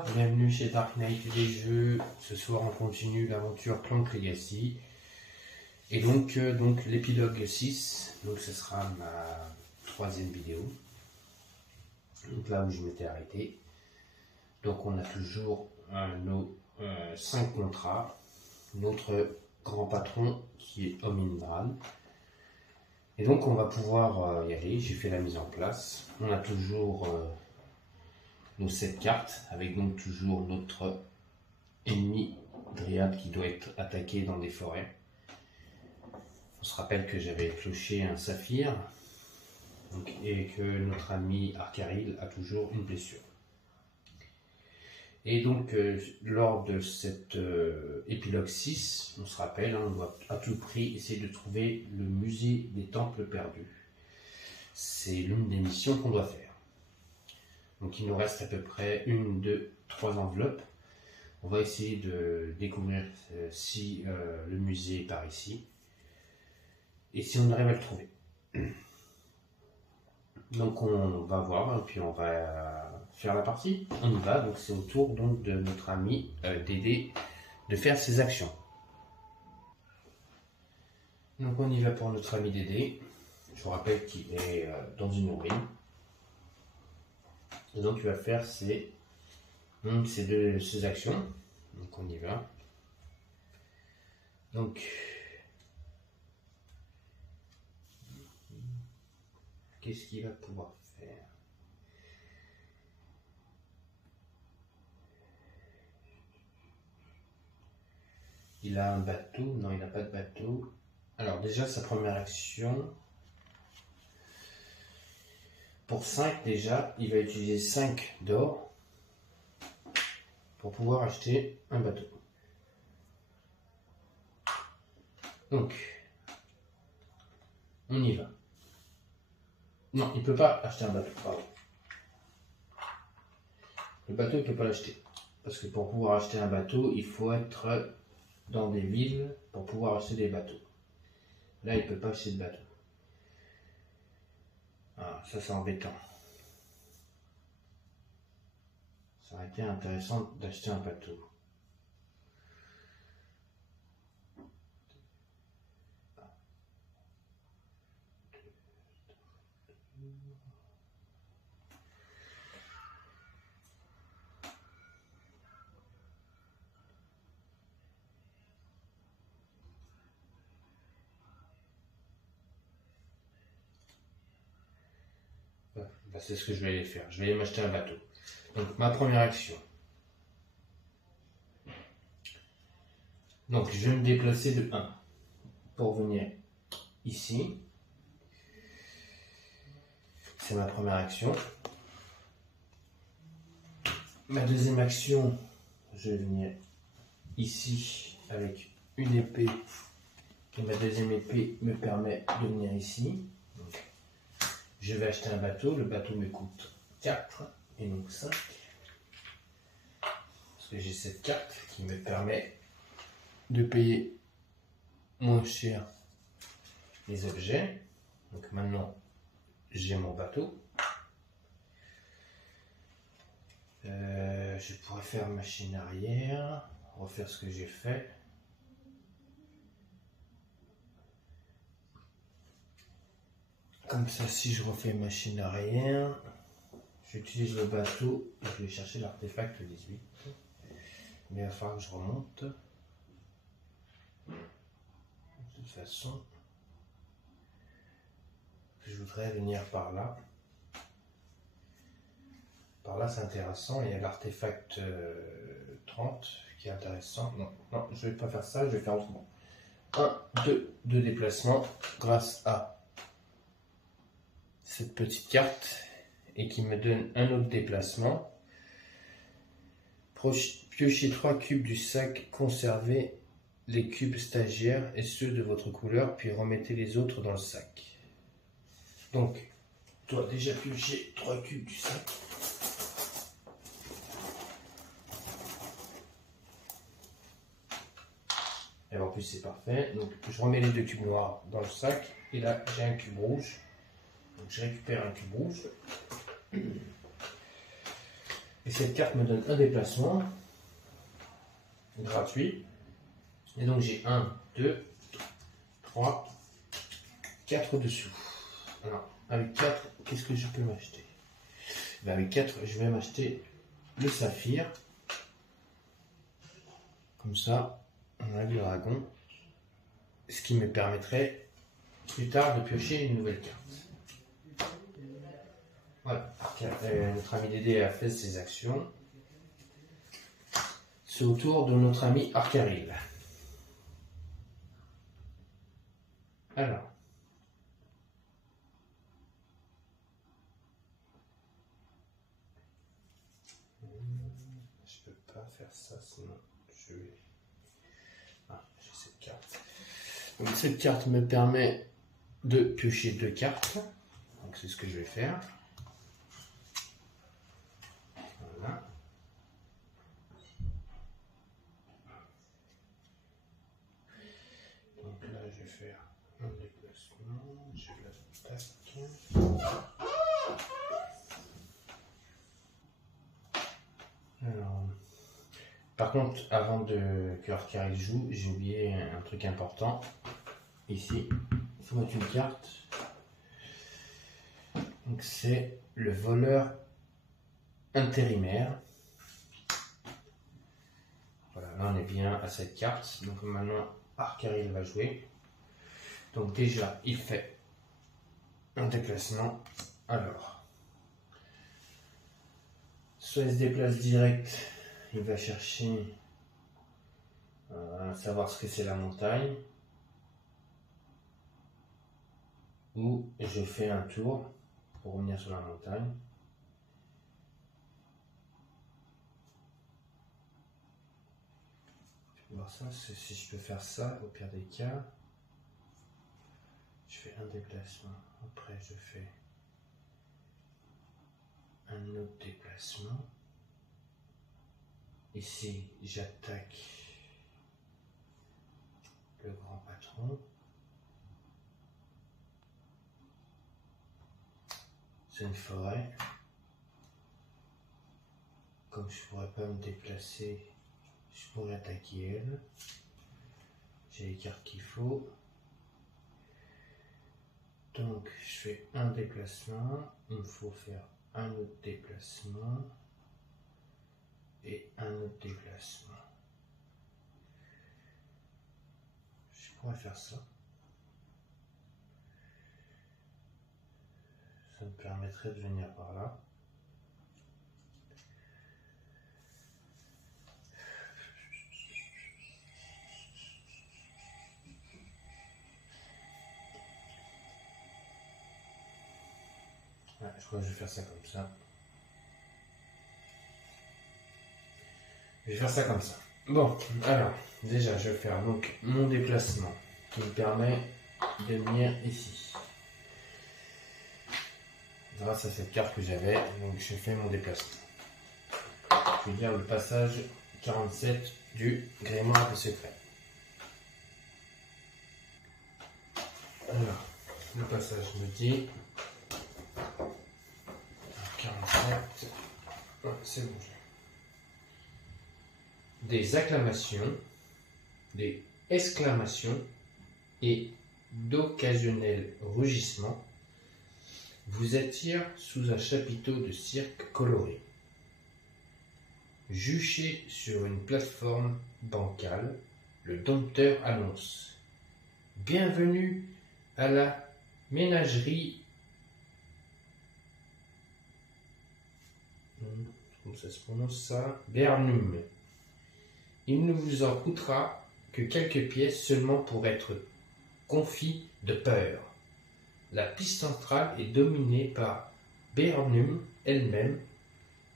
Bonsoir, bienvenue chez Dark Knight des jeux. Ce soir on continue l'aventure Clank Legacy. Et donc l'épilogue 6, donc ce sera ma troisième vidéo. Donc là où je m'étais arrêté. Donc on a toujours nos 5 contrats. Notre grand patron qui est Omindral. Et donc on va pouvoir y aller, j'ai fait la mise en place. On a toujours nos 7 cartes, avec donc toujours notre ennemi Dryad qui doit être attaqué dans des forêts. On se rappelle que j'avais cloché un saphir, donc, et que notre ami Arcaril a toujours une blessure. Et donc lors de cet épilogue 6, on se rappelle, on doit à tout prix essayer de trouver le musée des temples perdus. C'est l'une des missions qu'on doit faire. Donc il nous reste à peu près 1, 2, 3 enveloppes. On va essayer de découvrir si le musée est par ici. Et si on arrive à le trouver. Donc on va voir, et puis on va faire la partie. On y va, donc c'est au tour donc, de notre ami Dédé de faire ses actions. Donc on y va pour notre ami Dédé. Je vous rappelle qu'il est dans une urine. Et donc il va faire ses actions. Donc on y va. Donc qu'est-ce qu'il va pouvoir faire? Il a un bateau? Non, il n'a pas de bateau. Alors déjà sa première action. Pour 5 déjà, il va utiliser 5 d'or pour pouvoir acheter un bateau. Donc, on y va. Non, il ne peut pas acheter un bateau, pardon. Le bateau, il ne peut pas l'acheter. Parce que pour pouvoir acheter un bateau, il faut être dans des villes pour pouvoir acheter des bateaux. Là, il ne peut pas acheter de bateau. Ah, ça c'est embêtant. Ça aurait été intéressant d'acheter un bateau. C'est ce que je vais aller faire. Je vais aller m'acheter un bateau. Donc ma première action. Donc je vais me déplacer de 1 pour venir ici. C'est ma première action. Ma deuxième action, je vais venir ici avec une épée. Et ma deuxième épée me permet de venir ici. Donc, je vais acheter un bateau. Le bateau me coûte 4 et donc 5. Parce que j'ai cette carte qui me permet de payer moins cher les objets. Donc maintenant, j'ai mon bateau. Je pourrais faire machine arrière, refaire ce que j'ai fait. Comme ça, si je refais machine arrière, j'utilise le bateau et je vais chercher l'artefact 18. Mais il va falloir que je remonte. De toute façon, je voudrais venir par là. Par là, c'est intéressant. Il y a l'artefact 30 qui est intéressant. Non, je ne vais pas faire ça, je vais faire autrement. 2 déplacements grâce à cette petite carte et qui me donne un autre déplacement. Piochez 3 cubes du sac, conservez les cubes stagiaires et ceux de votre couleur, puis remettez les autres dans le sac. Donc, tu dois déjà piocher 3 cubes du sac. Et en plus c'est parfait. Donc je remets les 2 cubes noirs dans le sac. Et là j'ai un cube rouge. Donc je récupère un cube rouge. Et cette carte me donne un déplacement gratuit. Et donc j'ai 1, 2, 3, 4 dessous. Alors, avec 4, qu'est-ce que je peux m'acheter? Ben, avec 4, je vais m'acheter le saphir. Comme ça, on a le dragon. Ce qui me permettrait plus tard de piocher une nouvelle carte. Voilà, notre ami Dédé a fait ses actions. C'est au tour de notre ami Arcaril. Alors. Je peux pas faire ça, sinon je vais... Ah, j'ai cette carte. Donc cette carte me permet de piocher 2 cartes. Donc c'est ce que je vais faire. Voilà. Donc là je vais faire un déplacement. Je l'attaque. Alors, par contre, avant que Arcaril joue, j'ai oublié un truc important. Ici, il faut mettre une carte. Donc c'est le voleur intérimaire. Voilà, là on est bien à cette carte. Donc maintenant, Arcaril va jouer. Donc déjà, il fait un déplacement. Alors, soit il se déplace direct, il va chercher savoir ce que c'est la montagne. Ou je fais un tour pour revenir sur la montagne. Je vais voir ça, si je peux faire ça, au pire des cas. Je fais un déplacement, après je fais un autre déplacement. Ici, j'attaque le grand patron. C'est une forêt. Comme je ne pourrais pas me déplacer, je pourrais attaquer elle. J'ai les cartes qu'il faut. Donc, je fais un déplacement. Il me faut faire un autre déplacement. Et un autre déplacement. Je pourrais faire ça. Ça me permettrait de venir par là. Ouais, je crois que je vais faire ça comme ça. Je vais faire ça comme ça. Bon, alors, déjà, je vais faire donc mon déplacement qui me permet de venir ici. Grâce à cette carte que j'avais, donc je fais mon déplacement. Je vais dire le passage 47 du grimoire de secret. Alors, le passage me dit 47. Ouais, c'est bon. Des acclamations, des exclamations et d'occasionnels rugissements vous attirent sous un chapiteau de cirque coloré. Juché sur une plateforme bancale, le dompteur annonce « Bienvenue à la ménagerie ». Comment ça se prononce ça? Bernum. Il ne vous en coûtera que quelques pièces seulement pour être confit de peur. La piste centrale est dominée par Bernum elle-même,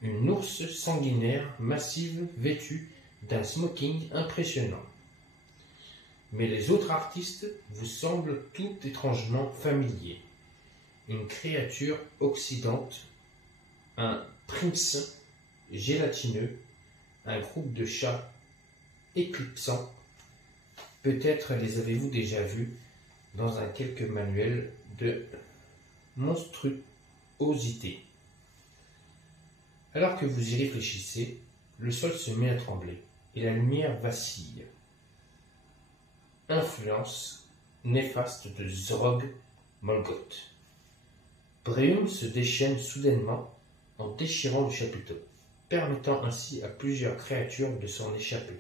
une ours sanguinaire massive vêtue d'un smoking impressionnant. Mais les autres artistes vous semblent tout étrangement familiers. Une créature oxydante, un prince gélatineux, un groupe de chats éclipsants. Peut-être les avez-vous déjà vus dans un quelque manuel de monstruosité. Alors que vous y réfléchissez, le sol se met à trembler et la lumière vacille. Influence néfaste de Zrog Morgoth. Breum se déchaîne soudainement en déchirant le chapiteau, permettant ainsi à plusieurs créatures de s'en échapper.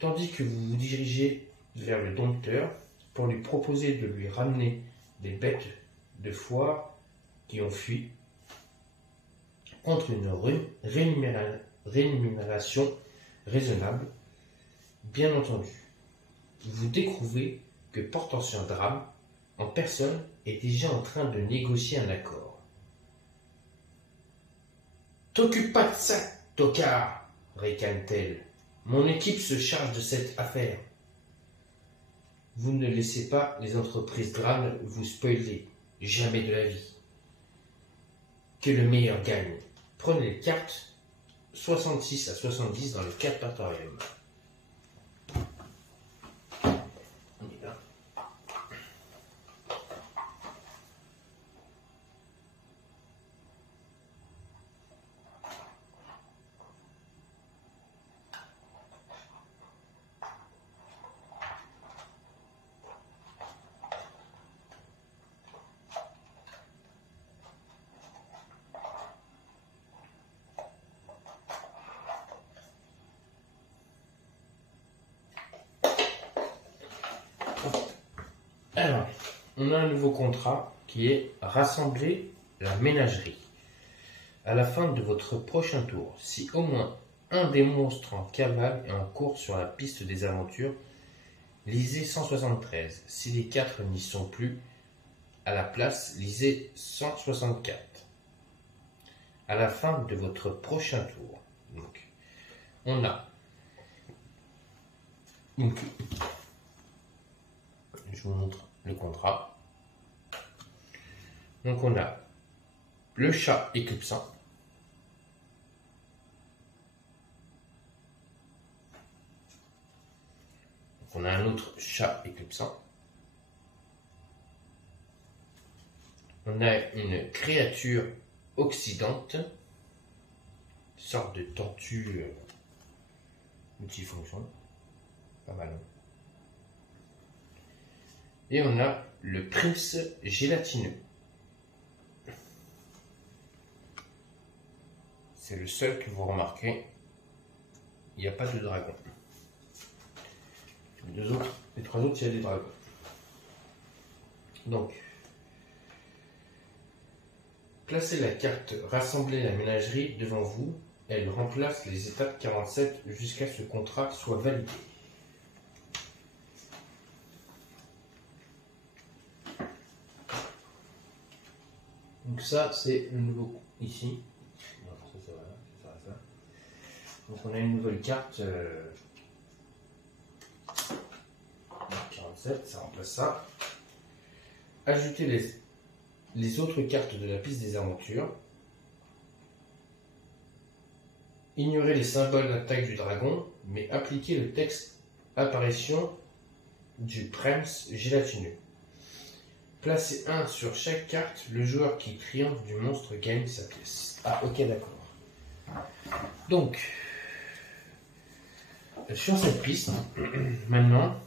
Tandis que vous vous dirigez vers le dompteur pour lui proposer de lui ramener des bêtes de foire qui ont fui, contre une rémunération raisonnable, bien entendu. Vous découvrez que Portensia Drame, en personne, est déjà en train de négocier un accord. « T'occupe pas de ça, tocard !» ricane-t-elle. « Mon équipe se charge de cette affaire. » Vous ne laissez pas les entreprises Drame vous spoiler, jamais de la vie. Que le meilleur gagne. Prenez les cartes 66 à 70 dans le cartatorium. On y va. Alors, on a un nouveau contrat qui est rassembler la ménagerie. À la fin de votre prochain tour, si au moins un des monstres en cavale est en cours sur la piste des aventures, lisez 173. Si les 4 n'y sont plus, à la place, lisez 164. À la fin de votre prochain tour. Donc, on a donc, je vous montre le contrat. Donc on a le chat éclipsant. Donc on a un autre chat éclipsant. On a une créature oxydante, sorte de tortue multifonction, pas mal. Et on a le prince gélatineux. C'est le seul que vous remarquez. Il n'y a pas de dragon. Les 3 autres, il y a des dragons. Donc, placez la carte Rassembler la ménagerie devant vous. Elle remplace les étapes 47 jusqu'à ce contrat soit validé. Donc ça, c'est le nouveau ici. Donc on a une nouvelle carte 47, ça remplace ça. Ajoutez les autres cartes de la piste des aventures. Ignorez les symboles d'attaque du dragon, mais appliquez le texte apparition du prince gélatineux. Placez 1 sur chaque carte, le joueur qui triomphe du monstre gagne sa pièce. Ah, ok, d'accord. Donc, sur cette piste, maintenant,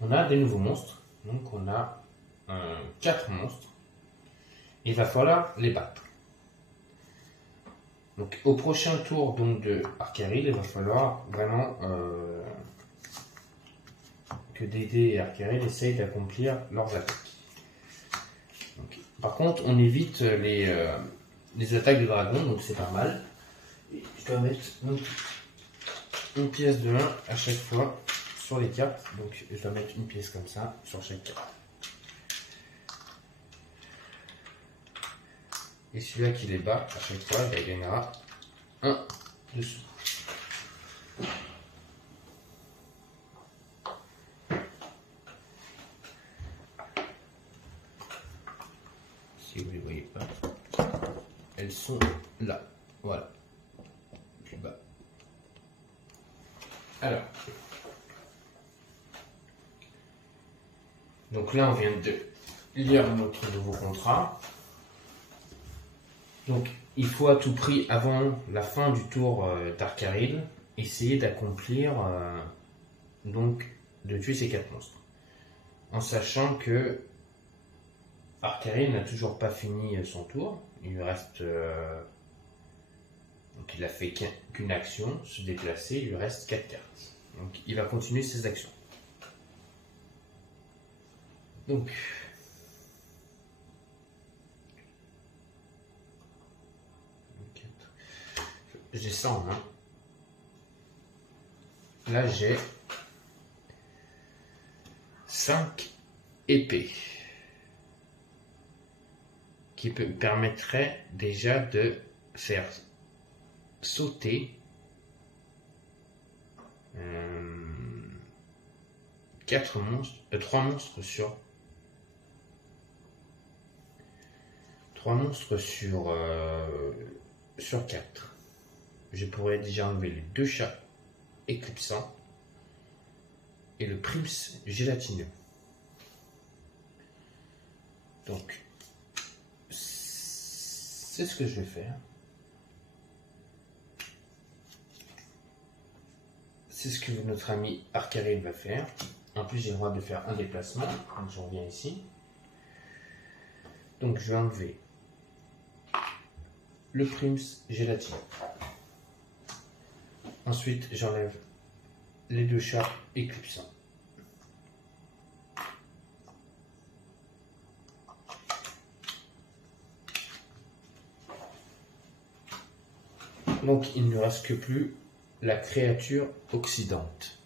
on a des nouveaux monstres. Donc, on a 4 monstres. Il va falloir les battre. Donc, au prochain tour donc, de Arcaril, il va falloir vraiment que Dédé et Arcaril essayent d'accomplir leurs attaques. Donc, par contre, on évite les attaques de dragon, donc c'est pas mal. Et je dois mettre donc, une pièce de 1 à chaque fois sur les cartes. Donc, je dois mettre une pièce comme ça sur chaque carte. Et celui-là qui les bat à chaque fois, il gagnera 1 dessous. Si vous ne les voyez pas, elles sont là. Voilà. Plus bas. Alors. Donc là, on vient de lire notre nouveau contrat. Donc il faut à tout prix, avant la fin du tour d'Arcaril, essayer d'accomplir, donc de tuer ces 4 monstres. En sachant que Arcaril n'a toujours pas fini son tour, il lui reste... donc il a fait qu'une action, se déplacer, il lui reste 4 cartes. Donc il va continuer ses actions. Donc... j'ai 100 en main. Là j'ai 5 épées qui me permettraient déjà de faire sauter 3 monstres sur 4. Je pourrais déjà enlever les 2 chats éclipsants et le Prims gélatineux. Donc, c'est ce que je vais faire. C'est ce que notre ami Arcaril va faire. En plus, j'ai le droit de faire un déplacement. Donc, je reviens ici. Donc, je vais enlever le Prims gélatineux. Ensuite, j'enlève les 2 chats éclipsants. Donc, il ne reste que plus la créature oxydante.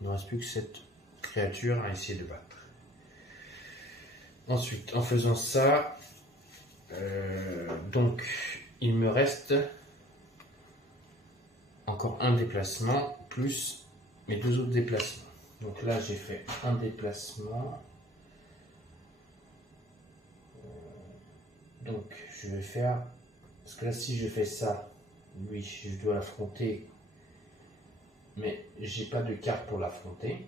Il ne reste plus que cette créature à essayer de battre. Ensuite, en faisant ça, donc, il me reste encore un déplacement plus mes 2 autres déplacements. Donc là, j'ai fait un déplacement. Donc, je vais faire... parce que là, si je fais ça, lui, je dois l'affronter. Mais j'ai pas de carte pour l'affronter.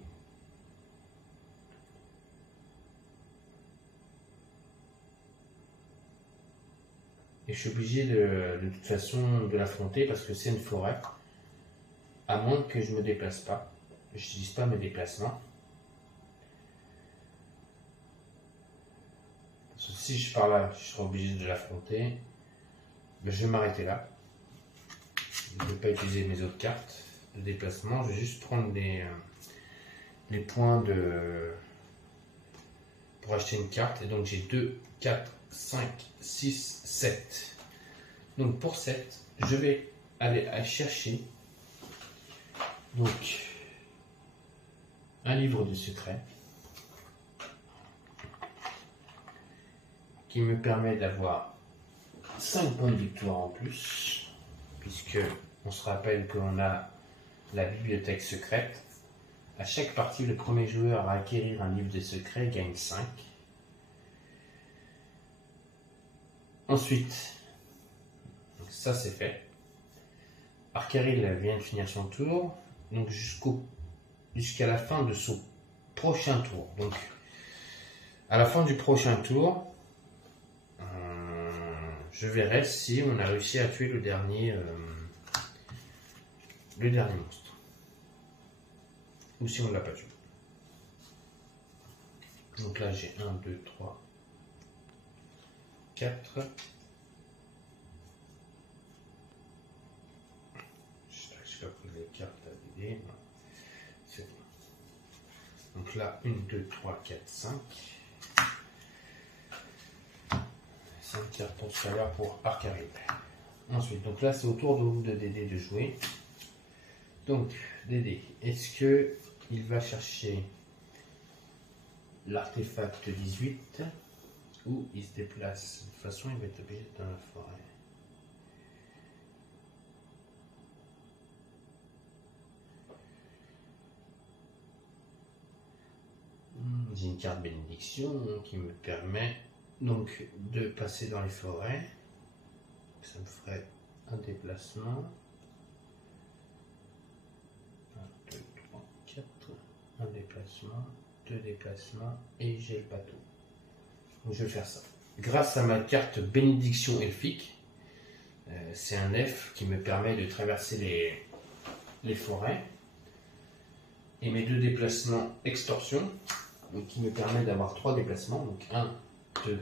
Et je suis obligé de toute façon de l'affronter parce que c'est une forêt. À moins que je me déplace pas. Je n'utilise pas mes déplacements. Parce que si je pars là, je serai obligé de l'affronter. Mais je vais m'arrêter là. Je ne vais pas utiliser mes autres cartes de déplacement. Je vais juste prendre les points pour acheter une carte. Et donc j'ai 2, 4, 5, 6, 7. Donc pour 7, je vais aller chercher donc un livre de secret qui me permet d'avoir 5 points de victoire en plus, puisque on se rappelle qu'on a la bibliothèque secrète. À chaque partie, le premier joueur à acquérir un livre de secret gagne 5. Ensuite, ça c'est fait. Arcaril vient de finir son tour, donc jusqu'à la fin de son prochain tour. Donc, à la fin du prochain tour, je verrai si on a réussi à tuer le dernier monstre. Ou si on ne l'a pas tué. Donc là j'ai 1, 2, 3, 4. Je sais pas pris les cartes à vider. C'est bon. Donc là 1, 2, 3, 4, 5. 5 cartes pour tout à l'heure pour Arcaril. Ensuite, donc là c'est au tour de Dédé de jouer. Donc Dédé, est-ce que il va chercher l'artefact 18 ou il se déplace? De toute façon, il va être obligé d'être dans la forêt. J'ai une carte bénédiction qui me permet donc de passer dans les forêts. Ça me ferait un déplacement. 1, 2, 3, 4. Un déplacement, 2 déplacements et j'ai le bateau. Donc je vais faire ça. grâce à ma carte bénédiction elfique, c'est un elfe qui me permet de traverser les forêts. Et mes 2 déplacements extorsion, donc qui me permet d'avoir 3 déplacements. Donc 1, 2,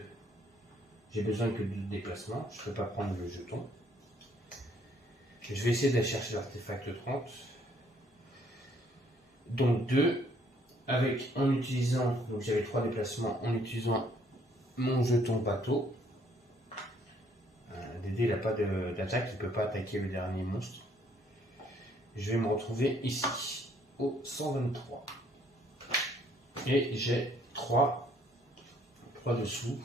j'ai besoin que de 2 déplacements, je ne peux pas prendre le jeton. Je vais essayer d'aller chercher l'artefact 30. Donc 2, en utilisant, donc j'avais 3 déplacements, en utilisant mon jeton bateau. Dédé, il n'a pas d'attaque, il ne peut pas attaquer le dernier monstre. Je vais me retrouver ici, au 123. Et j'ai 3 dessous.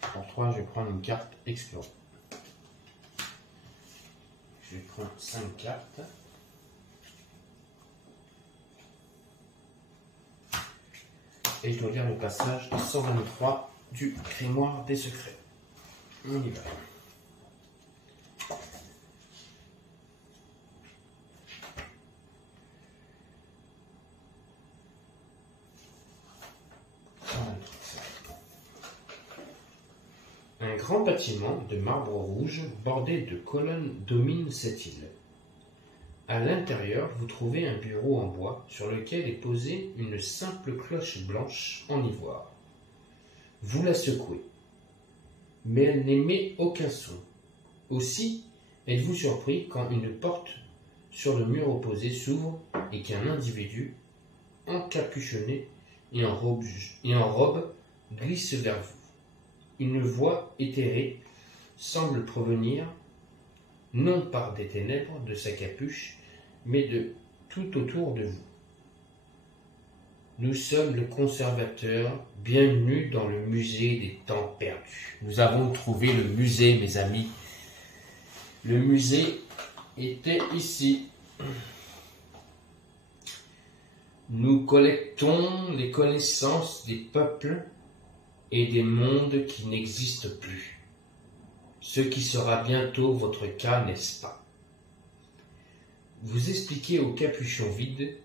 Pour 3, je vais prendre une carte Explore. Je vais prendre 5 cartes. Et je dois lire le passage 123 du grimoire des secrets. On y va. Un grand bâtiment de marbre rouge bordé de colonnes domine cette île. À l'intérieur, vous trouvez un bureau en bois sur lequel est posée une simple cloche blanche en ivoire. Vous la secouez, mais elle n'émet aucun son. Aussi, êtes-vous surpris quand une porte sur le mur opposé s'ouvre et qu'un individu, encapuchonné et en robe, glisse vers vous. Une voix éthérée semble provenir non par des ténèbres de sa capuche, mais de tout autour de vous. Nous sommes le conservateur, bienvenue dans le musée des temps perdus. Nous avons trouvé le musée, mes amis. Le musée était ici. Nous collectons les connaissances des peuples et des mondes qui n'existent plus. Ce qui sera bientôt votre cas, n'est-ce pas? Vous expliquez au capuchon vide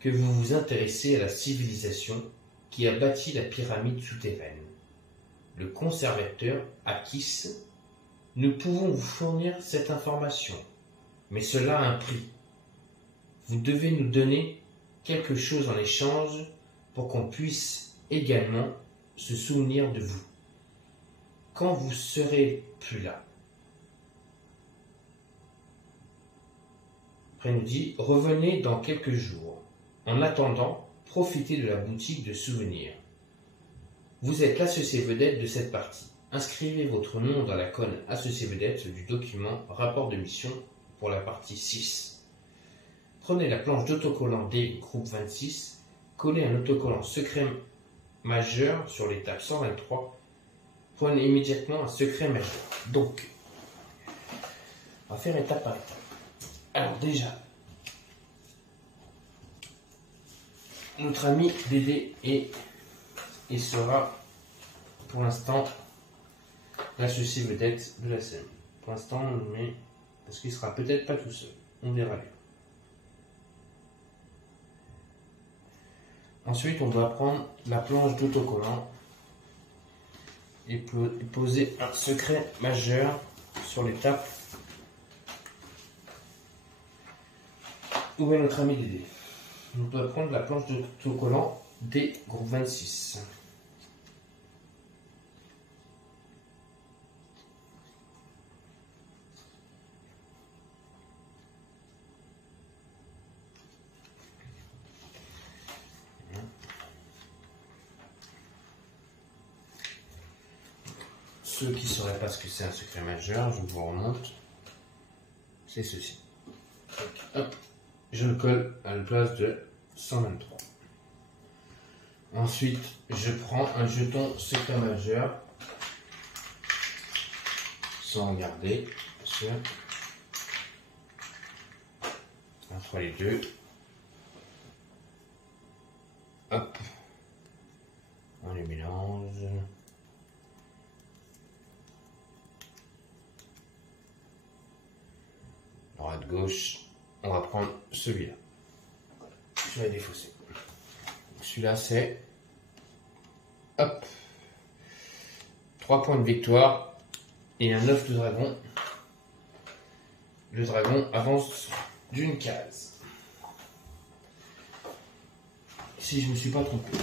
que vous vous intéressez à la civilisation qui a bâti la pyramide souterraine. Le conservateur Akis, nous pouvons vous fournir cette information, mais cela a un prix. Vous devez nous donner quelque chose en échange pour qu'on puisse également se souvenir de vous. Quand vous serez plus là. Après, il nous dit, revenez dans quelques jours. En attendant, profitez de la boutique de souvenirs. Vous êtes l'associé vedette de cette partie. Inscrivez votre nom dans la colonne associé vedette du document rapport de mission pour la partie 6. Prenez la planche d'autocollant D groupe 26, collez un autocollant secret majeur sur l'étape 123. Prenez immédiatement un secret majeur. Donc, on va faire étape par étape. Alors déjà, notre ami Dédé il sera pour l'instant l'associé vedette de la scène. Pour l'instant, on le met parce qu'il sera peut-être pas tout seul. On verra bien. Ensuite, on doit prendre la planche d'autocollant et poser un secret majeur sur l'étape où est notre ami Dédé. On doit prendre la planche d'autocollant D groupe 26. Ceux qui ne sauraient pas ce que c'est un secret majeur, je vous remonte. C'est ceci. Donc, hop, je le colle à la place de 123. Ensuite, je prends un jeton secret majeur, sans regarder, bien sûr. Entre les deux. Hop, on les mélange. Droite, gauche, on va prendre celui-là. Je vais défausser. Celui-là, c'est... Hop. 3 points de victoire et un œuf de dragon. Le dragon avance d'une case. Si je ne me suis pas trompé.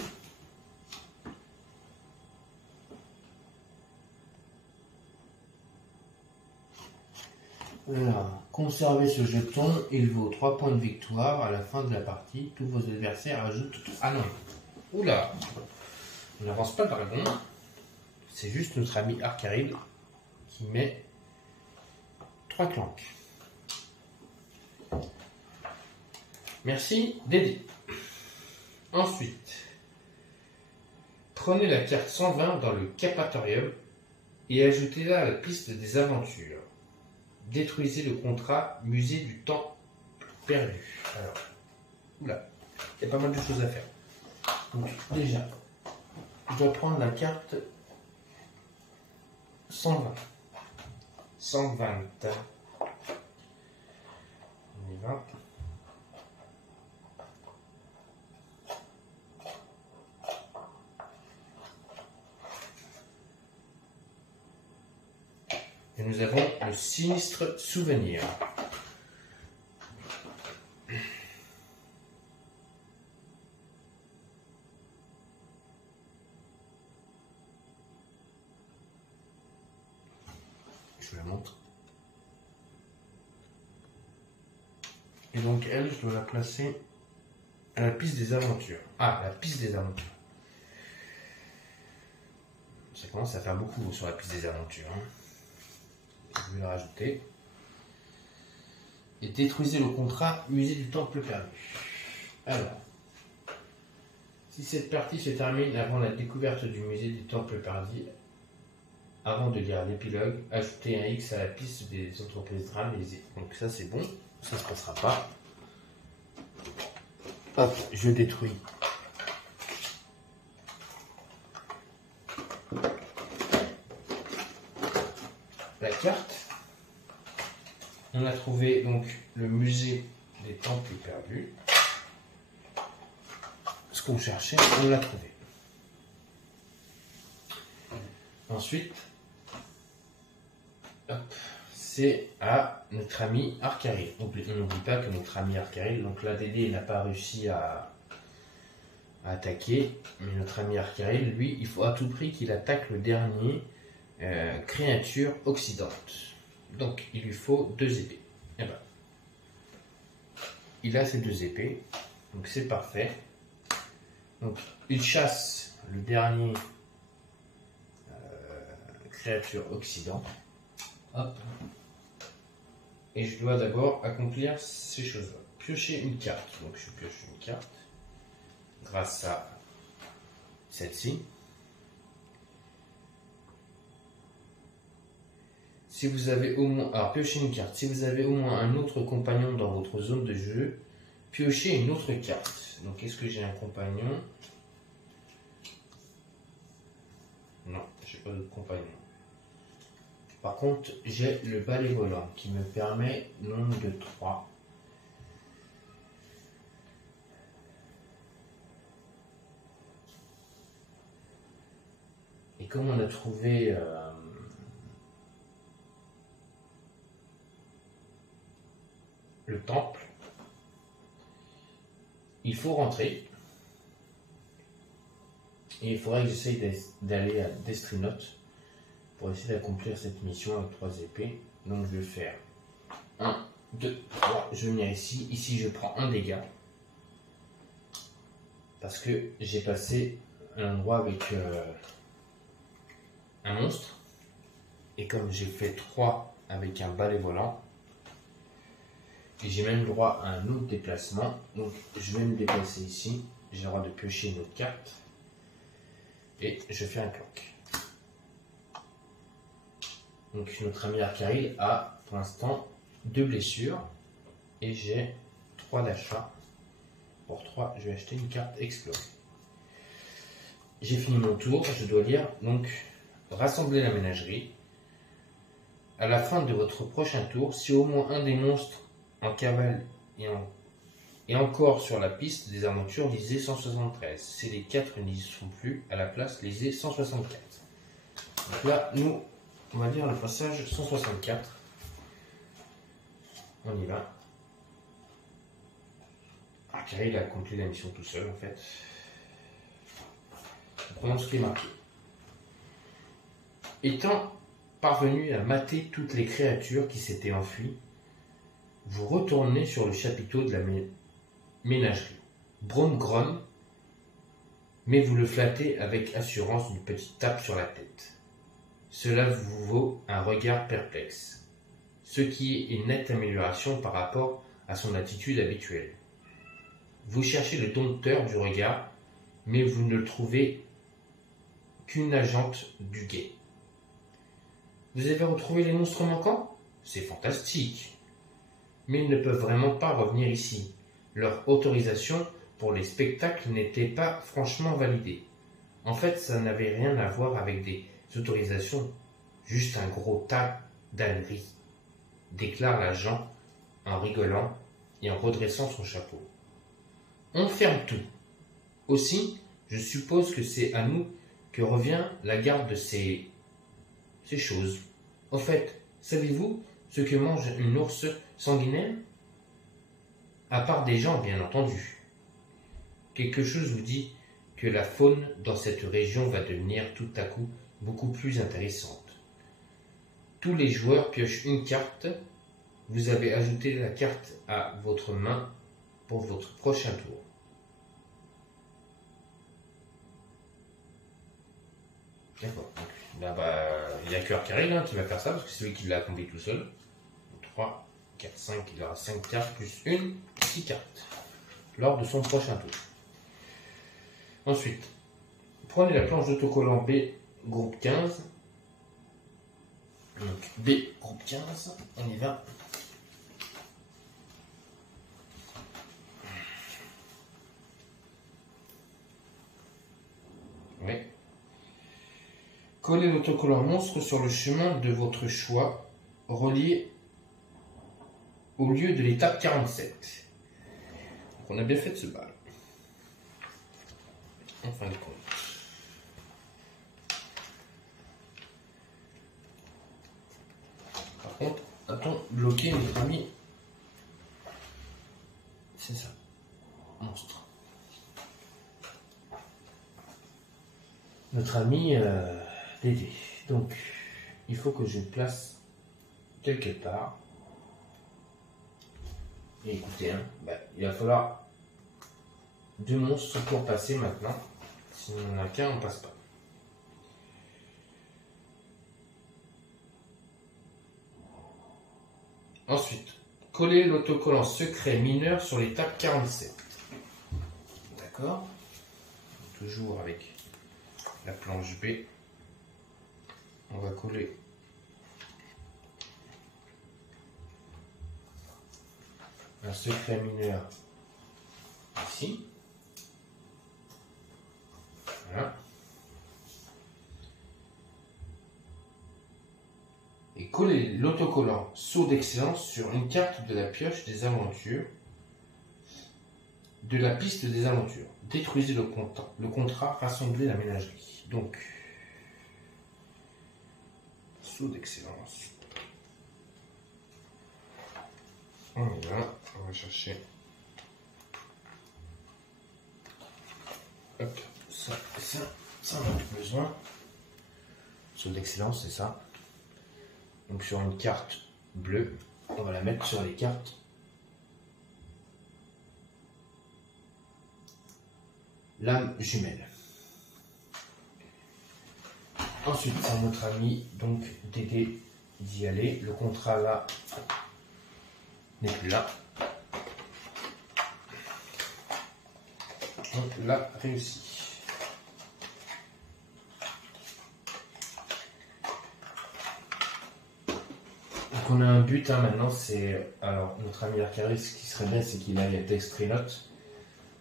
Voilà. Conservez ce jeton, il vaut 3 points de victoire à la fin de la partie. Tous vos adversaires ajoutent... Ah non. Oula. On n'avance pas le dragon. C'est juste notre ami Arcaril qui met 3 clanques. Merci d'aider. Ensuite, prenez la carte 120 dans le Capatorium et ajoutez-la à la piste des aventures. Détruisez le contrat musée du temps perdu. Alors, oula, il y a pas mal de choses à faire. Donc, déjà, je dois prendre la carte 120. 120. On y va. Et nous avons le sinistre souvenir. Je vous la montre. Et donc elle, je dois la placer à la piste des aventures. Ah, la piste des aventures. Ça commence à faire beaucoup sur la piste des aventures. Je vais la rajouter. Et détruisez le contrat musée du temple perdu. Alors, si cette partie se termine avant la découverte du musée du temple perdu, avant de lire l'épilogue, ajoutez un X à la piste des entreprises dramisées. Donc ça c'est bon, ça ne se passera pas. Hop, je détruis. La carte. On a trouvé donc le musée des temples perdus. Ce qu'on cherchait, on l'a trouvé. Ensuite, c'est à notre ami Arcaril. On n'oublie pas que notre ami Arcaril, donc l'ADD n'a pas réussi à attaquer, mais notre ami Arcaril, lui, il faut à tout prix qu'il attaque le dernier créature oxydante. Donc il lui faut 2 épées. Et ben, il a ces 2 épées, donc c'est parfait. Donc il chasse le dernier créature oxydante. Hop. Et je dois d'abord accomplir ces choses-là. Piocher une carte. Donc je pioche une carte grâce à celle-ci. Si vous avez au moins... Alors, piochez une carte. Si vous avez au moins un autre compagnon dans votre zone de jeu, piochez une autre carte. Donc, est-ce que j'ai un compagnon? Non, je n'ai pas d'autre compagnon. Par contre, j'ai le balai volant qui me permet nombre de 3. Et comme on a trouvé... le temple, il faut rentrer et il faudrait que j'essaye d'aller à Destrinote pour essayer d'accomplir cette mission avec 3 épées. Donc je vais faire 1, 2, 3, je vais venir ici je prends un dégât parce que j'ai passé un endroit avec un monstre et comme j'ai fait 3 avec un balai volant, et j'ai même le droit à un autre déplacement. Donc je vais me déplacer ici. J'ai le droit de piocher une autre carte. Et je fais un clank. Donc notre ami Arcaril a pour l'instant 2 blessures. Et j'ai 3 d'achat. Pour 3, je vais acheter une carte explorée. J'ai fini mon tour. Je dois lire donc rassembler la ménagerie. À la fin de votre prochain tour, si au moins un des monstres en cavale et encore sur la piste des aventures, lisez 173. Si les 4 n'y sont plus, à la place, lisez 164. Donc là, nous, on va dire le passage 164. On y va. Ah, Carré, il a conclu la mission tout seul, en fait. Prenons ce qui est marqué. Étant parvenu à mater toutes les créatures qui s'étaient enfuies, vous retournez sur le chapiteau de la ménagerie. Braun grogne, mais vous le flattez avec assurance d'une petite tape sur la tête. Cela vous vaut un regard perplexe, ce qui est une nette amélioration par rapport à son attitude habituelle. Vous cherchez le dompteur du regard, mais vous ne le trouvez qu'une agente du guet. Vous avez retrouvé les monstres manquants? C'est fantastique. Mais ils ne peuvent vraiment pas revenir ici. Leur autorisation pour les spectacles n'était pas franchement validée. En fait, ça n'avait rien à voir avec des autorisations, juste un gros tas d'âneries, déclare l'agent en rigolant et en redressant son chapeau. On ferme tout. Aussi, je suppose que c'est à nous que revient la garde de ces choses. Au fait, savez-vous ce que mange une ours sanguinaire? À part des gens, bien entendu. Quelque chose vous dit que la faune dans cette région va devenir tout à coup beaucoup plus intéressante. Tous les joueurs piochent une carte. Vous avez ajouté la carte à votre main pour votre prochain tour. D'accord. Là, il n'y a que Carré qui va faire ça parce que c'est lui qui l'a accompli tout seul. 3, 4, 5, il aura 5 cartes plus 6 cartes lors de son prochain tour. Ensuite, prenez la planche d'autocollant B, groupe 15. Donc B, groupe 15, on y va. Oui. Collez l'autocollant monstre sur le chemin de votre choix, relié au lieu de l'étape 47. Donc on a bien fait de se battre. En fin de compte. Par contre, a-t-on bloqué notre ami? C'est ça. Monstre. Notre ami Dédé. Donc, il faut que je le place quelque part. Et écoutez, il va falloir 2 monstres pour passer maintenant. Si on n'en a qu'un, on ne passe pas. Ensuite, coller l'autocollant secret mineur sur l'étape 47. D'accord? Toujours avec la planche B. On va coller un secret mineur ici. Voilà. Et coller l'autocollant saut d'excellence sur une carte de la pioche des aventures, de la piste des aventures. Détruisez le contrat, rassemblez la ménagerie. Donc, saut d'excellence. On y va, on va chercher. Hop, ça, on a tout besoin. Saut d'excellence, c'est ça. Donc sur une carte bleue, on va la mettre sur les cartes lame jumelle. Ensuite, c'est à notre ami donc Dédé d'y aller. Le contrat là n'est plus là. Donc là, réussi. Donc on a un but maintenant, c'est alors notre ami Arcaris, ce qui serait bien, c'est qu'il aille à Dextrinote,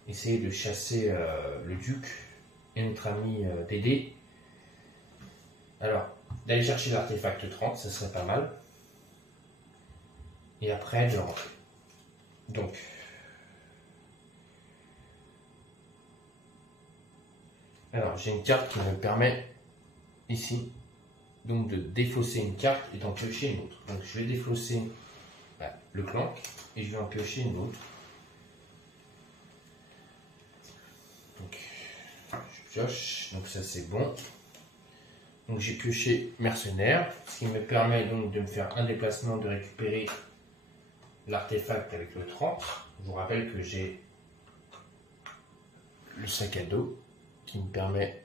essayer de chasser le duc et notre ami Dédé. Alors, d'aller chercher l'artefact 30, ça serait pas mal. Et après, de rentrer. Donc, alors j'ai une carte qui me permet ici donc de défausser une carte et d'en piocher une autre. Donc je vais défausser le clank et je vais en piocher une autre. Donc je pioche, donc ça c'est bon. Donc j'ai pioché mercenaire, ce qui me permet donc de me faire un déplacement, de récupérer l'artefact avec le 30. Je vous rappelle que j'ai le sac à dos qui me permet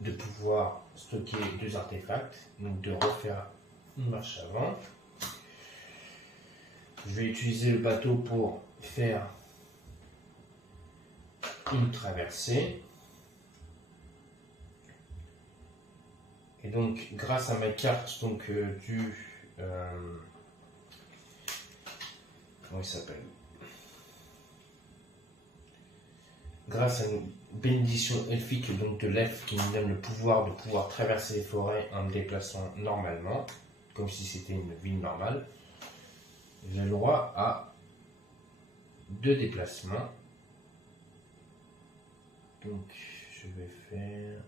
de pouvoir stocker 2 artefacts, donc de refaire une marche avant. Je vais utiliser le bateau pour faire une traversée. Et donc, grâce à ma carte donc, comment il s'appelle? Grâce à une bénédiction elfique donc de l'elfe qui me donne le pouvoir de pouvoir traverser les forêts en me déplaçant normalement, comme si c'était une ville normale, j'ai le droit à 2 déplacements. Donc, je vais faire...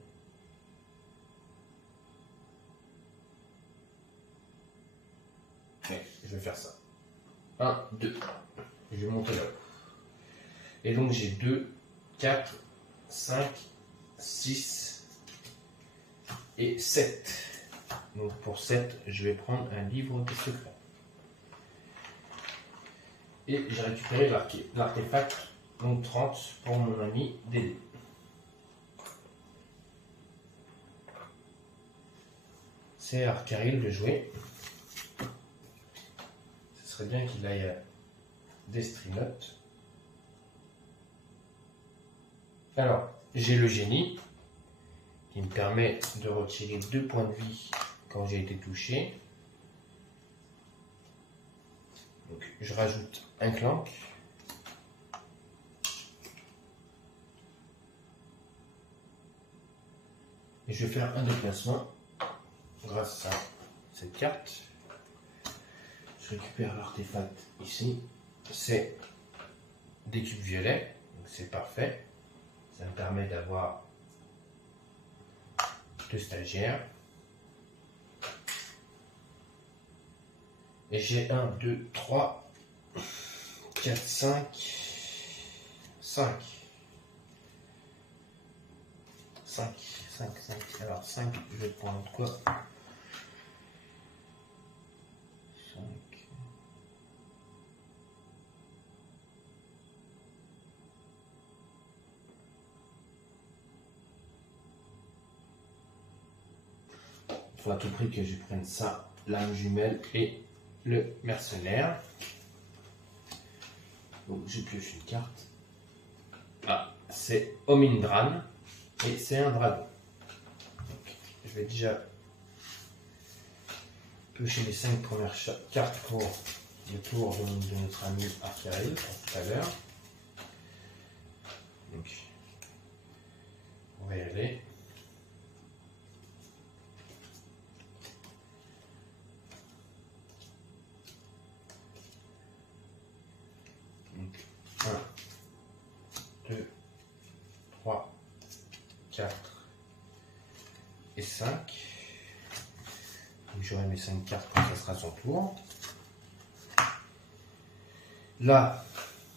Ouais, je vais faire ça. 1, 2. Je vais monter là-haut. Et donc j'ai 2, 4, 5, 6 et 7. Donc pour 7, je vais prendre un livre des secrets. Et j'ai récupéré l'artefact, donc 30 pour mon ami Dédé. C'est à Arcaril de jouer. Ce serait bien qu'il aille à Destrinote. Alors, j'ai le génie qui me permet de retirer 2 points de vie quand j'ai été touché. Donc, je rajoute un clank. Et je vais faire un déplacement grâce à cette carte. Je récupère l'artefact ici. C'est des cubes violets, donc c'est parfait. Ça me permet d'avoir 2 stagiaires. Et j'ai 1, 2, 3, 4, 5, 5. 5. Alors 5, je vais prendre quoi? 5. Il faut à tout prix que je prenne ça, l'âme jumelle et le mercenaire. Donc je pioche une carte. Ah, c'est Omindran et c'est un dragon. Donc, je vais déjà piocher les 5 premières cartes pour le tour de notre ami Arcaril tout à l'heure. Donc on va y aller. Donc 1, 2, 3, 4 et 5. J'aurai mes 5 cartes quand ça sera son tour. Là,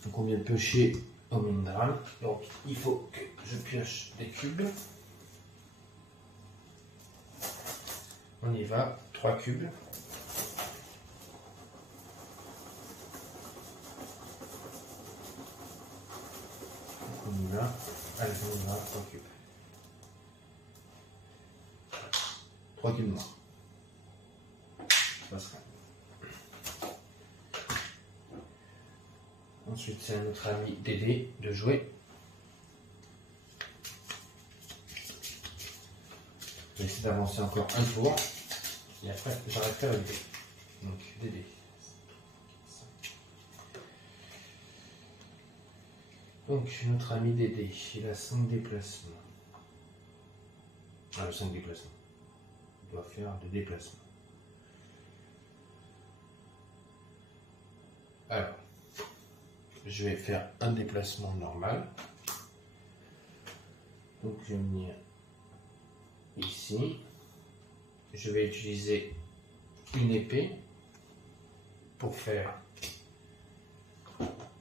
donc on vient de piocher Omindran. Donc il faut que je pioche des cubes. On y va, 3 cubes. On y va, allez, on y va, 3 cubes. 3 cubes noirs. Ensuite, c'est à notre ami Dédé de jouer. Je vais essayer d'avancer encore un tour. Et après, j'arrêterai le dé. Donc, Dédé. Donc, notre ami Dédé, il a 5 déplacements. Ah, 5 déplacements. Il doit faire 2 déplacements. Alors, je vais faire un déplacement normal. Donc je vais venir ici. je vais utiliser une épée pour faire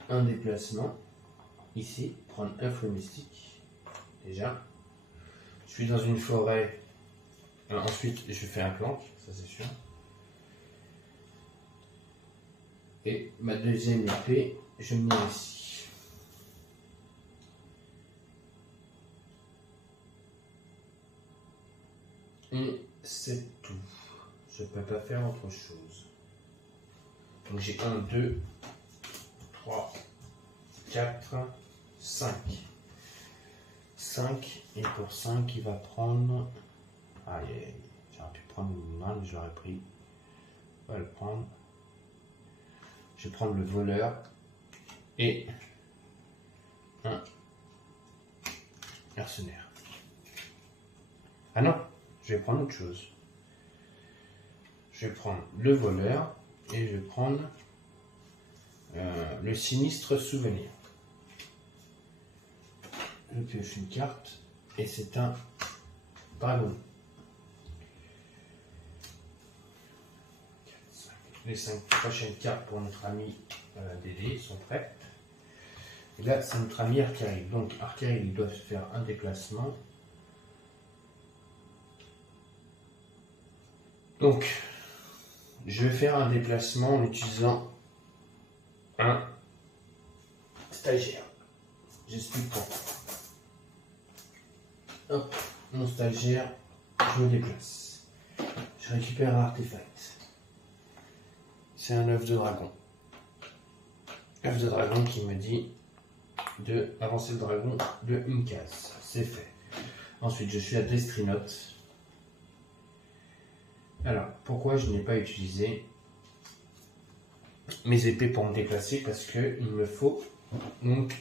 un déplacement. Ici, prendre un fouet mystique. Déjà. Je suis dans une forêt. Ensuite, je fais un plank, ça c'est sûr. Et ma deuxième épée, je me mets ici. Et c'est tout. Je ne peux pas faire autre chose. Donc j'ai 1, 2, 3, 4, 5. 5. Et pour 5, il va prendre... Aïe, j'aurais pu prendre une main, mais j'aurais pris. On va le prendre. Je vais prendre le voleur et un mercenaire. Ah non, je vais prendre autre chose. Je vais prendre le voleur et je vais prendre le sinistre souvenir. Je pioche une carte et c'est un dragon. Les 5 prochaines cartes pour notre ami Dédé sont prêtes. Et là, c'est notre ami Arcariel. Donc, Arcariel, il doit faire un déplacement. Donc, je vais faire un déplacement en utilisant un stagiaire. J'explique pourquoi. Hop, mon stagiaire, je me déplace. Je récupère un artefact. C'est un œuf de dragon. Œuf de dragon qui me dit de avancer le dragon de une case. C'est fait. Ensuite, je suis à Destrinote. Alors, pourquoi je n'ai pas utilisé mes épées pour me déplacer? Parce que il me faut donc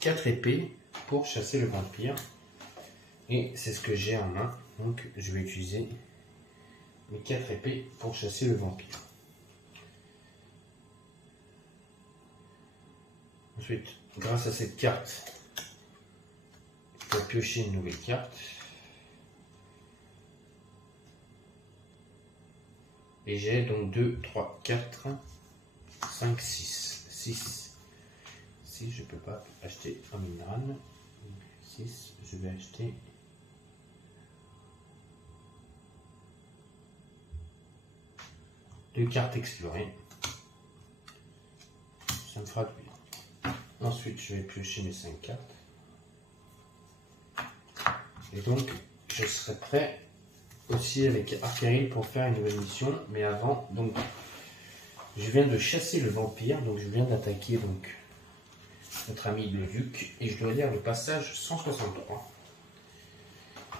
4 épées pour chasser le vampire. Et c'est ce que j'ai en main. Donc, je vais utiliser mes 4 épées pour chasser le vampire. Ensuite, grâce à cette carte, je vais piocher une nouvelle carte. Et j'ai donc 2, 3, 4, 5, 6. 6. 6, je ne peux pas acheter un minéral. 6, je vais acheter... deux cartes explorées. Ça me fera du bien. Ensuite, je vais piocher mes 5 cartes. Et donc, je serai prêt aussi avec Arcariel pour faire une nouvelle mission. Mais avant, donc, je viens de chasser le vampire. Donc, je viens d'attaquer donc notre ami le duc. Et je dois lire le passage 163.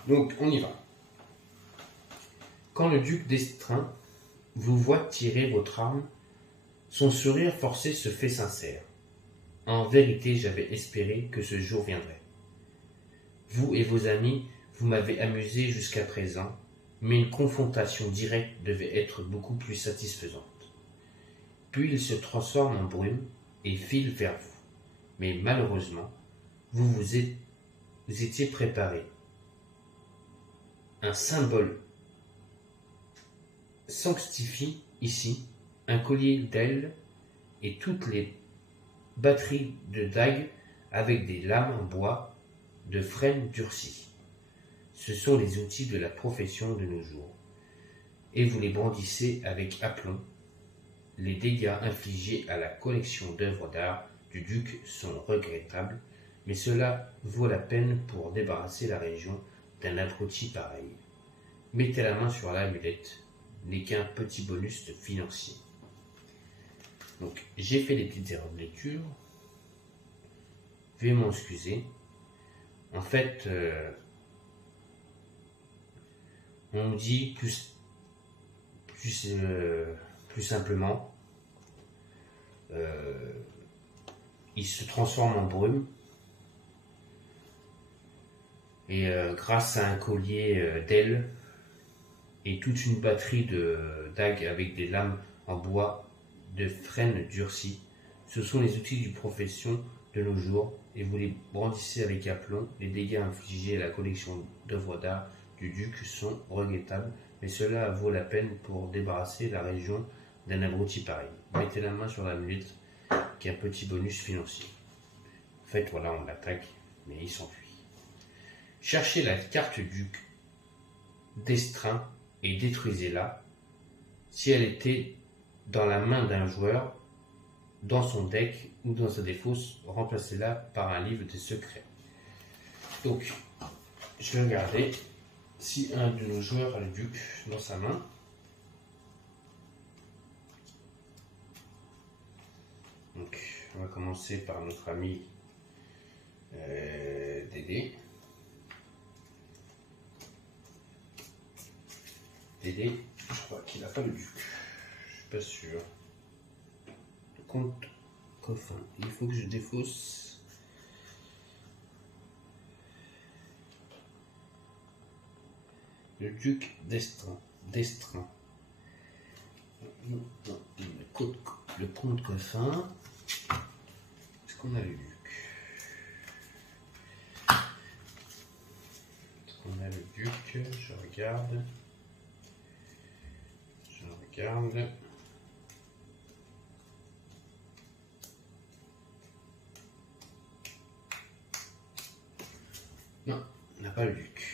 Donc, on y va. Quand le duc d'Estrein vous voit tirer votre arme, son sourire forcé se fait sincère. En vérité, j'avais espéré que ce jour viendrait. Vous et vos amis, vous m'avez amusé jusqu'à présent, mais une confrontation directe devait être beaucoup plus satisfaisante. Puis il se transforme en brume et file vers vous. Mais malheureusement, vous étiez préparé. Un symbole sanctifie ici un collier d'ailes et toutes les batteries de dagues avec des lames en bois de frêne durci. Ce sont les outils de la profession de nos jours, et vous les brandissez avec aplomb. Les dégâts infligés à la collection d'œuvres d'art du duc sont regrettables, mais cela vaut la peine pour débarrasser la région d'un abruti pareil. Mettez la main sur l'amulette, n'est qu'un petit bonus financier. Donc, j'ai fait des petites erreurs de lecture. Veuillez m'en excuser. En fait, on nous dit plus simplement, il se transforme en brume. Et grâce à un collier d'ailes, et toute une batterie de dagues avec des lames en bois de frêne durci. Ce sont les outils du profession de nos jours, et vous les brandissez avec aplomb. Les dégâts infligés à la collection d'œuvres d'art du duc sont regrettables, mais cela vaut la peine pour débarrasser la région d'un abruti pareil. Mettez la main sur l'amulette qui a un petit bonus financier. En fait, voilà, on l'attaque, mais il s'enfuit. Cherchez la carte duc d'Estreint et détruisez-la. Si elle était dans la main d'un joueur, dans son deck ou dans sa défausse, remplacez-la par un livre des secrets. Donc, je vais regarder si un de nos joueurs a le duc dans sa main. Donc, on va commencer par notre ami Dédé. Dédé, je crois qu'il n'a pas le duc. Je suis pas sûr. Le comte coffin. Il faut que je défausse. Le duc d'Estreint. Non, le comte coffin. Est-ce qu'on a le duc? Est-ce qu'on a le duc? Je regarde. Non, on n'a pas le duc.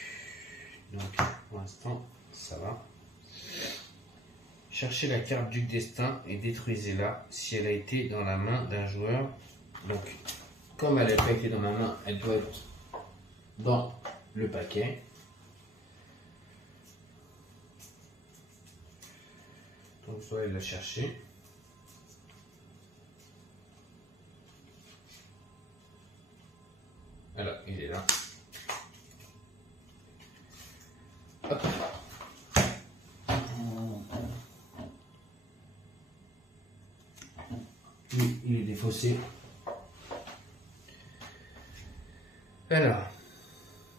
Donc, pour l'instant, ça va. Cherchez la carte duc d'Estreint et détruisez-la si elle a été dans la main d'un joueur. Donc, comme elle n'a pas été dans ma main, elle doit être dans le paquet. Donc, je dois aller la chercher. Voilà, il est là. Hop. Oui, il est défaussé. Alors,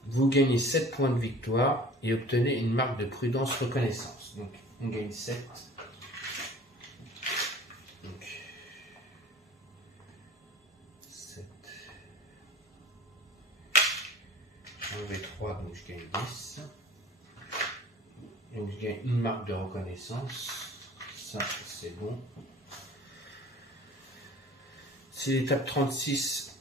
vous gagnez 7 points de victoire et obtenez une marque de prudence reconnaissance. Donc, on gagne 7. Donc, 7. Enlever 3, donc je gagne 10. Donc, je gagne une marque de reconnaissance. Ça, c'est bon. Si l'étape 36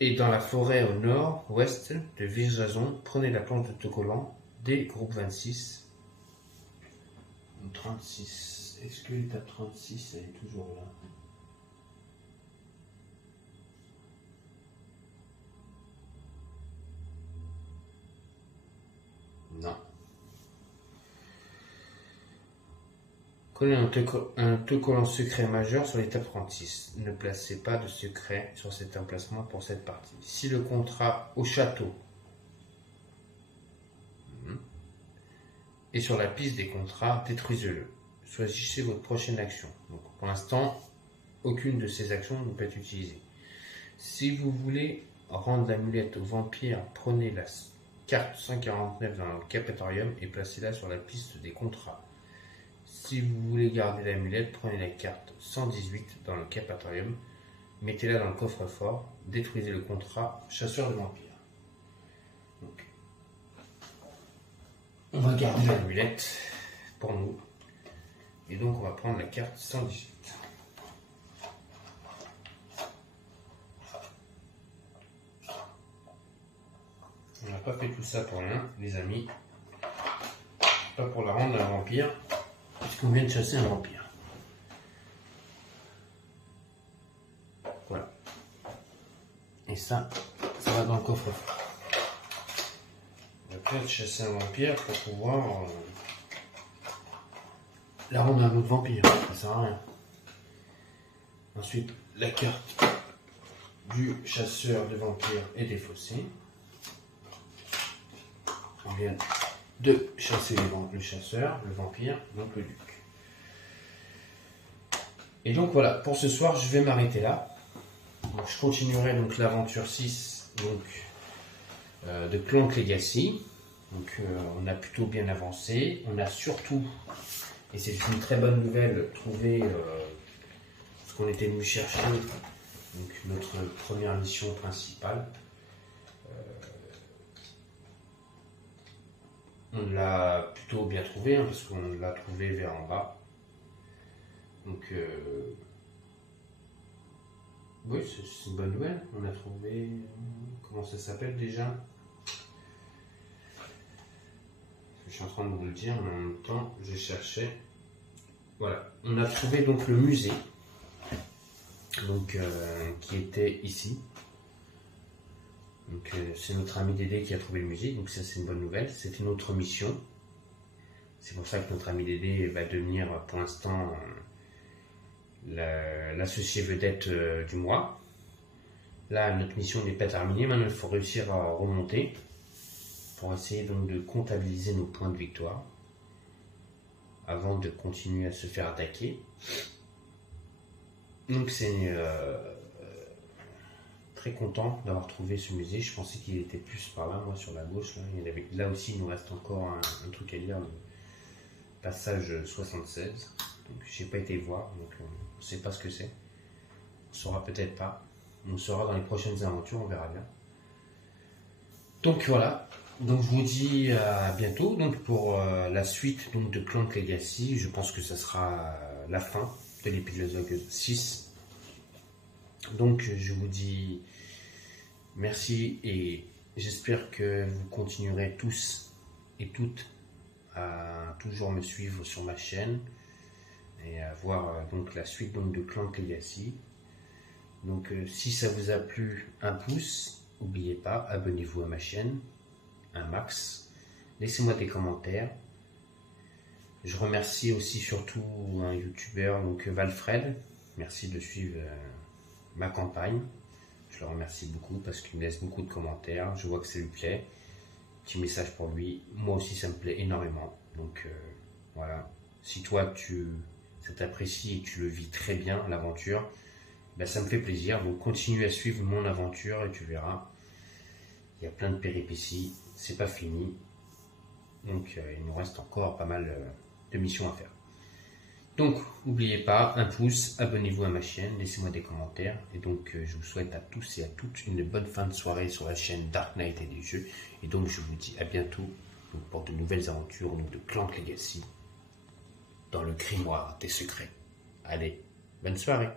est dans la forêt au nord-ouest de Villejason, prenez la planche d'autocollant des groupes 26. 36. Est-ce que l'étape 36 elle est toujours là? Non. Collez un autocollant secret majeur sur l'étape 36. Ne placez pas de secret sur cet emplacement pour cette partie. Si le contrat au château est sur la piste des contrats, détruisez-le. Choisissez votre prochaine action. Donc, pour l'instant, aucune de ces actions ne peut être utilisée. Si vous voulez rendre l'amulette au vampire, prenez la carte 149 dans le Capatorium et placez-la sur la piste des contrats. Si vous voulez garder l'amulette, prenez la carte 118 dans le Capatorium, mettez-la dans le coffre-fort, détruisez le contrat chasseur de vampires. Donc, on va garder l'amulette pour nous. Et donc on va prendre la carte 118. On n'a pas fait tout ça pour rien, les amis. Pas pour la rendre à un vampire, puisqu'on vient de chasser un vampire. Voilà. Et ça va dans le coffre-fort. On va peut-être chasser un vampire pour pouvoir la rendre à un autre vampire. Ça sert à rien. Ensuite, la carte du chasseur de vampires est défaussée. On vient de chasser le chasseur, le vampire, donc le duc. Et donc voilà, pour ce soir, je vais m'arrêter là. Donc, je continuerai donc l'aventure 6 de Clank Legacy. Donc on a plutôt bien avancé. On a surtout, et c'est une très bonne nouvelle, trouvé ce qu'on était venu chercher, donc notre première mission principale. on l'a plutôt bien trouvé, hein, parce qu'on l'a trouvé vers en bas. Donc, oui, c'est une bonne nouvelle. On a trouvé, comment ça s'appelle déjà? Je suis en train de vous le dire, mais en même temps, je cherchais. Voilà, on a trouvé donc le musée, donc qui était ici. Donc c'est notre ami Dédé qui a trouvé le musée, donc ça c'est une bonne nouvelle. C'était notre mission. C'est pour ça que notre ami Dédé va devenir pour l'instant l'associé vedette du mois. Là, notre mission n'est pas terminée, maintenant il faut réussir à remonter pour essayer donc de comptabiliser nos points de victoire avant de continuer à se faire attaquer. Donc c'est très content d'avoir trouvé ce musée. Je pensais qu'il était plus par là, moi sur la gauche. Là aussi, il nous reste encore un truc à lire, le passage 76. Donc j'ai pas été voir, donc on ne sait pas ce que c'est. On saura peut-être pas. On saura dans les prochaines aventures, on verra bien. Donc voilà. Donc je vous dis à bientôt. Donc pour la suite donc de Clank Legacy, je pense que ça sera la fin de l'épisode 6. Donc je vous dis merci et j'espère que vous continuerez tous et toutes à toujours me suivre sur ma chaîne et à voir donc la suite donc de Clank Legacy. Donc si ça vous a plu, un pouce, n'oubliez pas, abonnez-vous à ma chaîne, un max, laissez-moi des commentaires. Je remercie aussi surtout un youtubeur, donc Valfred, merci de suivre ma campagne. Je le remercie beaucoup parce qu'il me laisse beaucoup de commentaires, je vois que ça lui plaît. Petit message pour lui, moi aussi ça me plaît énormément. Donc voilà, si toi ça t'apprécie et tu le vis très bien l'aventure, ben, ça me fait plaisir. Donc continue à suivre mon aventure et tu verras, il y a plein de péripéties, c'est pas fini. Donc il nous reste encore pas mal de missions à faire. Donc, n'oubliez pas, un pouce, abonnez-vous à ma chaîne, laissez-moi des commentaires. Et donc, je vous souhaite à tous et à toutes une bonne fin de soirée sur la chaîne Dark Knight et des jeux. Et donc, je vous dis à bientôt pour de nouvelles aventures donc de Clank Legacy dans le grimoire des secrets. Allez, bonne soirée.